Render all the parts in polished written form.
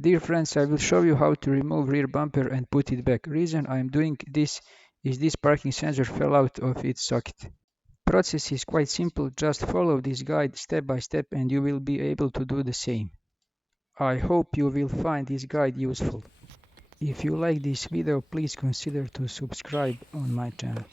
Dear friends, I will show you how to remove rear bumper and put it back. Reason I am doing this is this parking sensor fell out of its socket. Process is quite simple, just follow this guide step by step and you will be able to do the same. I hope you will find this guide useful. If you like this video, please consider to subscribe on my channel.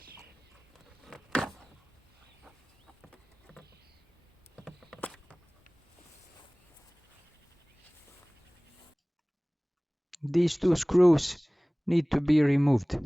These two screws need to be removed.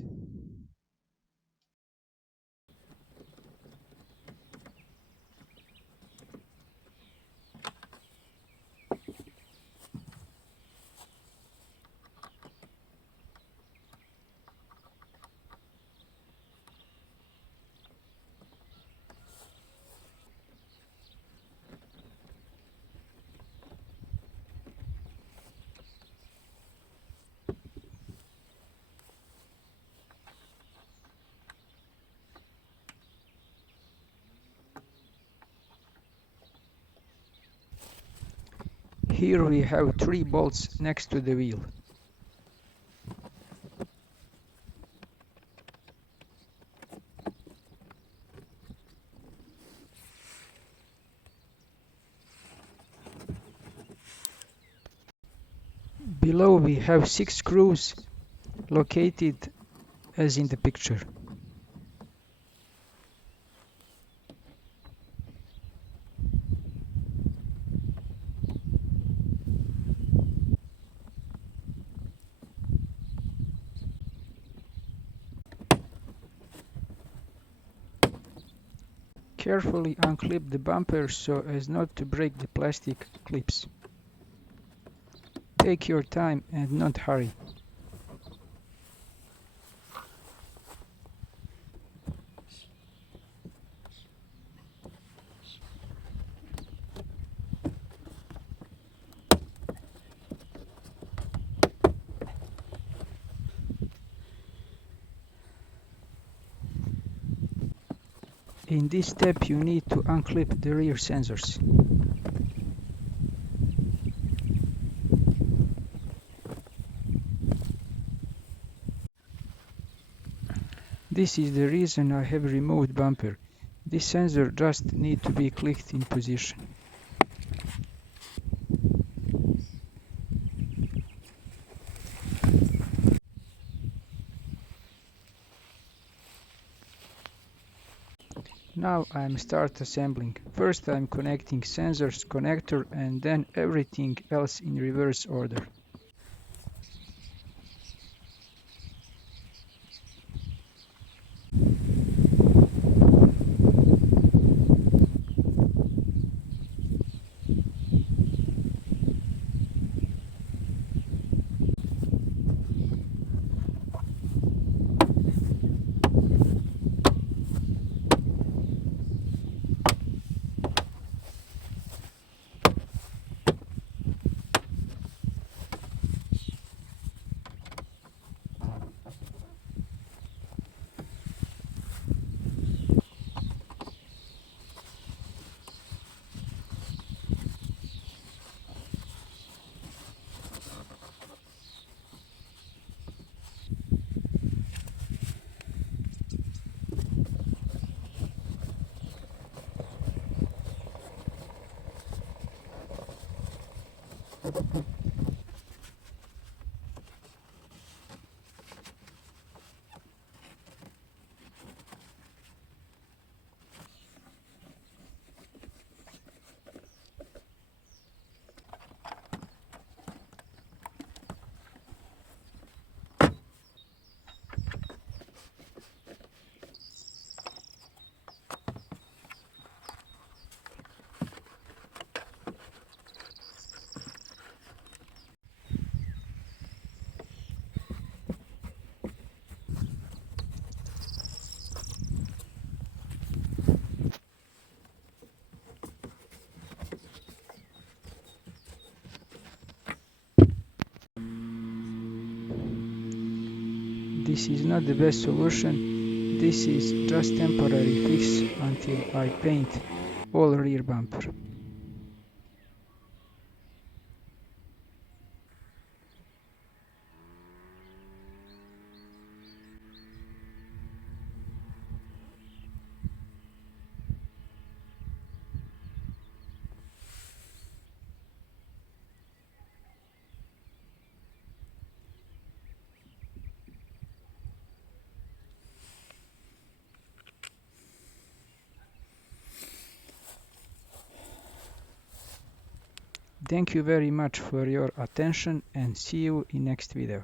Here we have 3 bolts next to the wheel. Below we have 6 screws located as in the picture. Carefully unclip the bumper so as not to break the plastic clips. Take your time and not hurry. In this step you need to unclip the rear sensors. This is the reason I have removed bumper. This sensor just need to be clicked in position. Now I'm start assembling. First I'm connecting sensors connector and then everything else in reverse order. This is not the best solution. This is just temporary fix until I paint all rear bumper. Thank you very much for your attention and see you in next video.